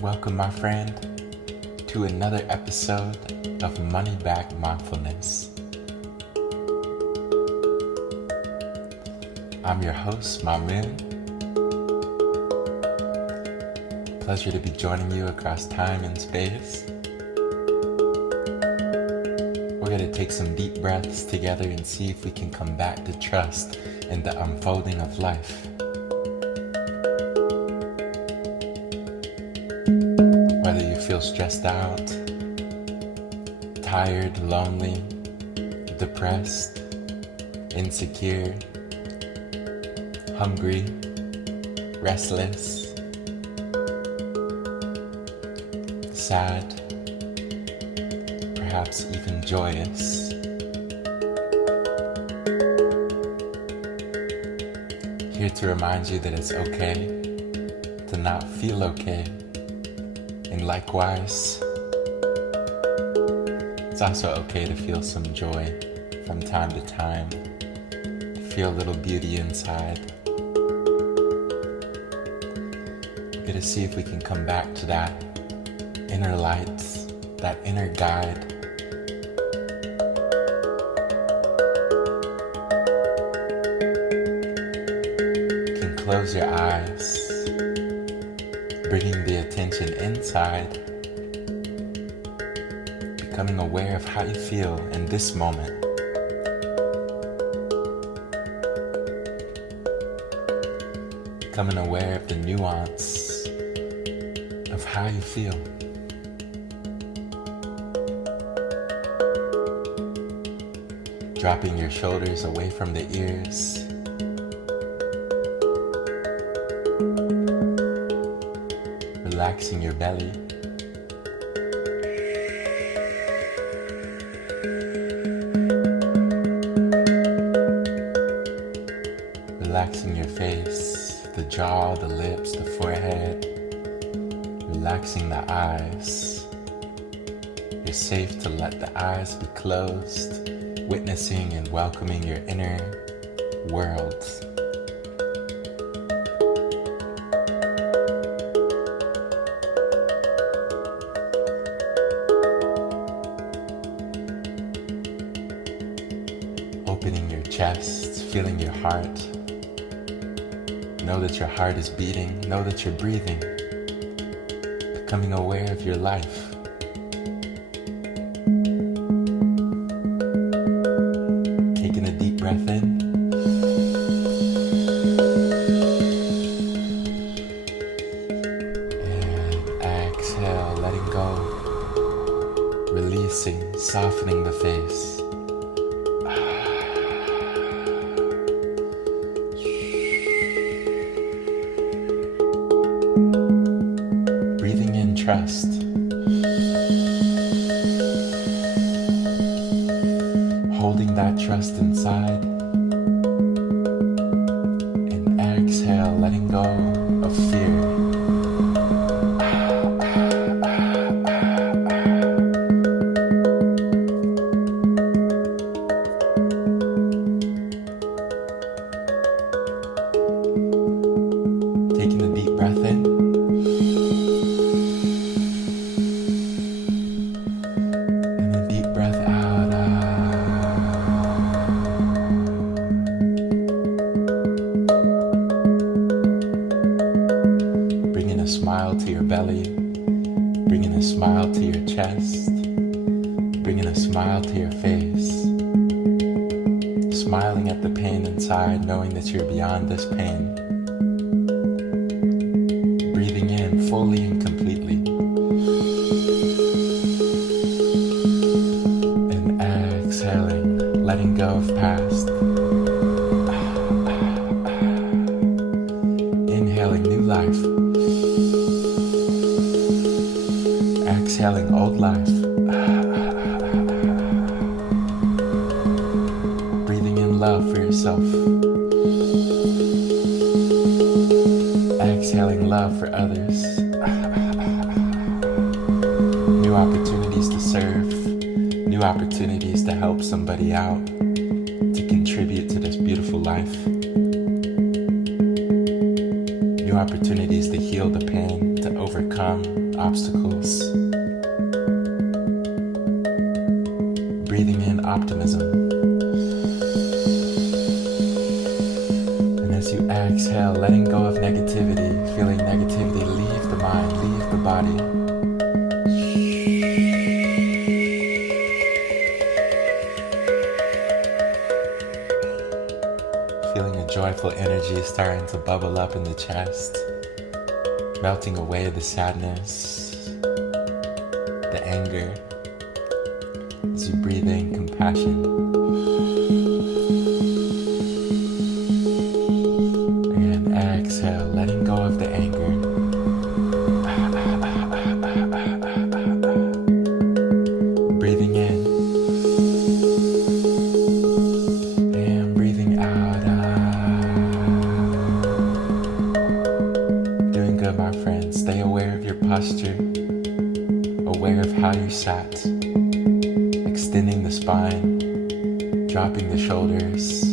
Welcome, my friend, to another episode of Money Back Mindfulness. I'm your host, Mamoon. Pleasure to be joining you across time and space. We're going to take some deep breaths together and see if we can come back to trust in the unfolding of life. Whether you feel stressed out, tired, lonely, depressed, insecure, hungry, restless, sad, perhaps even joyous. Here to remind you that it's okay to not feel okay. And likewise, it's also okay to feel some joy from time to time, to feel a little beauty inside. We're going to see if we can come back to that inner light, that inner guide. You can close your eyes, bringing the attention inside, becoming aware of how you feel in this moment. Becoming aware of the nuance of how you feel. Dropping your shoulders away from the ears. Relaxing your belly. Relaxing your face, the jaw, the lips, the forehead. Relaxing the eyes. You're safe to let the eyes be closed, witnessing and welcoming your inner world. Opening your chest, feeling your heart. Know that your heart is beating. Know that you're breathing. Becoming aware of your life. Taking a deep breath in. And exhale, letting go. Releasing, softening the face. Trust. Holding that trust inside. And exhale, letting go of fear. Taking a deep breath in. a smile to your belly, bringing a smile to your chest, bringing a smile to your face, smiling at the pain inside, knowing that you're beyond this pain, breathing in fully and completely, and exhaling, letting go of past, inhaling new life, exhaling old life, breathing in love for yourself, exhaling love for others, new opportunities to serve, new opportunities to help somebody out, to contribute to this beautiful life, new opportunities to heal the pain, to overcome obstacles, breathing in optimism. And as you exhale, letting go of negativity, feeling negativity leave the mind, leave the body. Feeling a joyful energy starting to bubble up in the chest, melting away the sadness, the anger, as you breathe in compassion. And exhale, letting go of the anger. Breathing in and breathing out. Doing good, my friend. Stay aware of your posture, aware of how you sat, extending the spine, dropping the shoulders,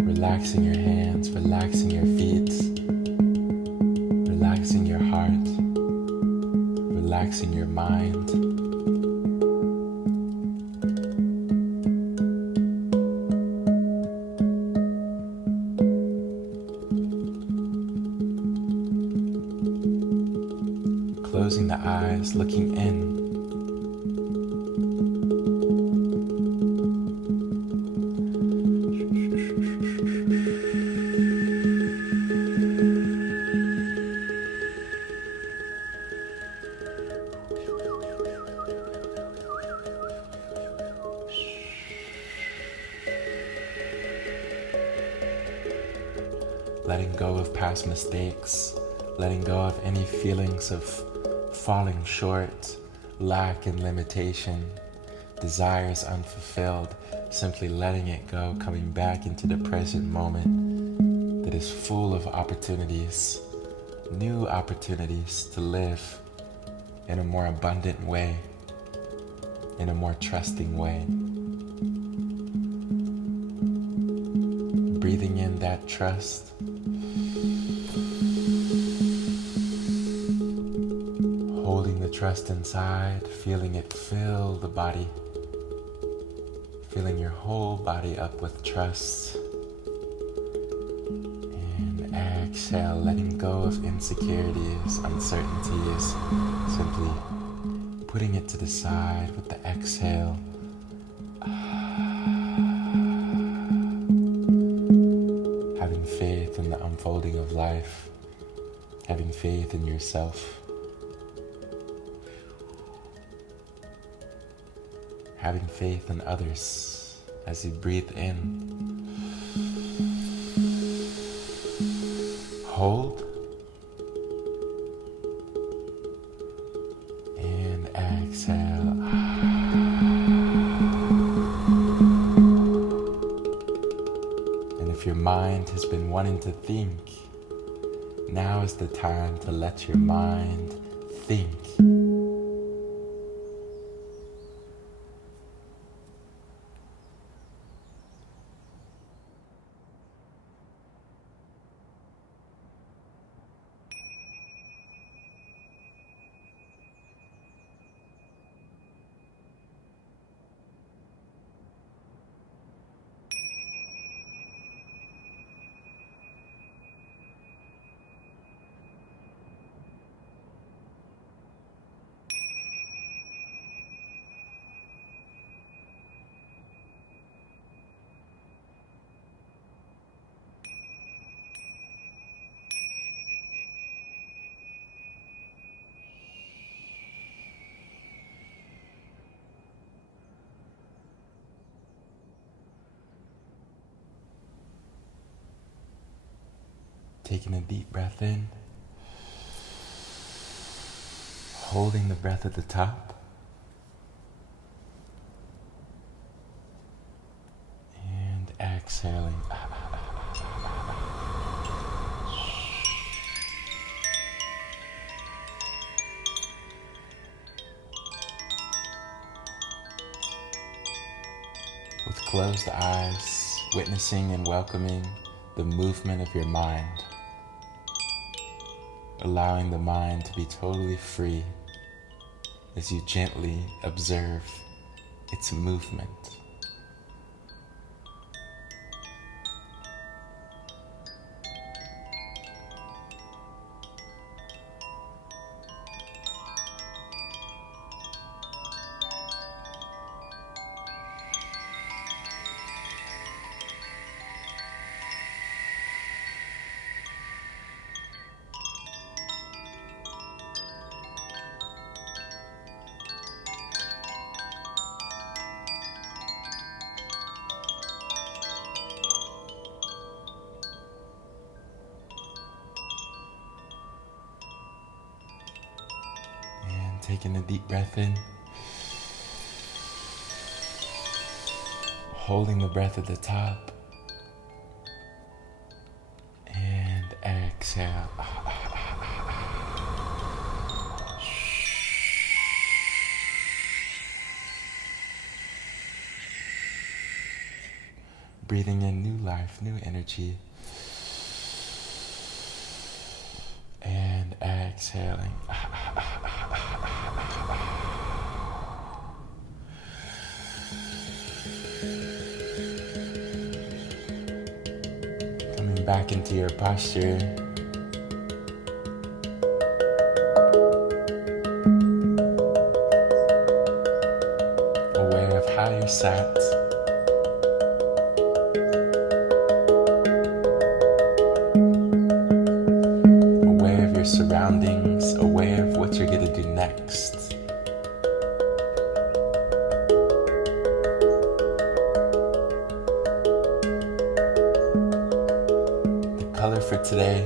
relaxing your hands, relaxing your feet, relaxing your heart, relaxing your mind. Closing the eyes, looking in. Letting go of past mistakes, letting go of any feelings of falling short, lack and limitation, desires unfulfilled, simply letting it go, coming back into the present moment that is full of opportunities, new opportunities to live in a more abundant way, in a more trusting way. Breathing in that trust, holding the trust inside, feeling it fill the body, filling your whole body up with trust. And exhale, letting go of insecurities, uncertainties, simply putting it to the side with the exhale. Having faith in the unfolding of life, having faith in yourself, having faith in others as you breathe in. Hold and exhale. And if your mind has been wanting to think, now is the time to let your mind think. Taking a deep breath in, holding the breath at the top, and exhaling. With closed eyes, witnessing and welcoming the movement of your mind, allowing the mind to be totally free as you gently observe its movement. Taking a deep breath in, holding the breath at the top, and exhale. Breathing in new life, new energy, and exhaling. Coming back into your posture. Aware of how you're sat. Aware of your surroundings. Aware of what you're going to do next. Color for today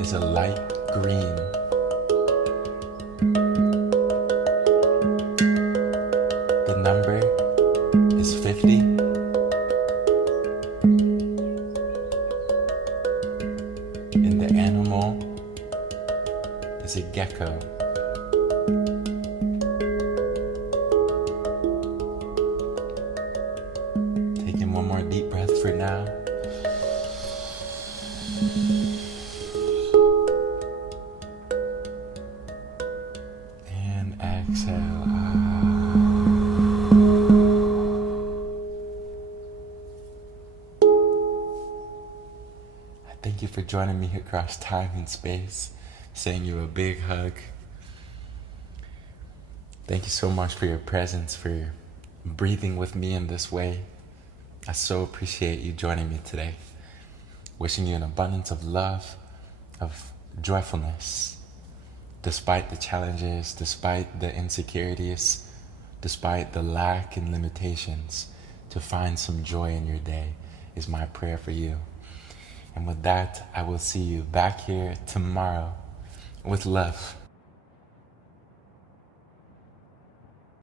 is a light green. The number is 50. And the animal is a gecko. Taking one more deep breath for now. And exhale. Thank you for joining me across time and space. Sending you a big hug. Thank you so much for your presence, for breathing with me in this way. I so appreciate you joining me today. Wishing you an abundance of love, of joyfulness, despite the challenges, despite the insecurities, despite the lack and limitations. To find some joy in your day is my prayer for you. And with that, I will see you back here tomorrow with love.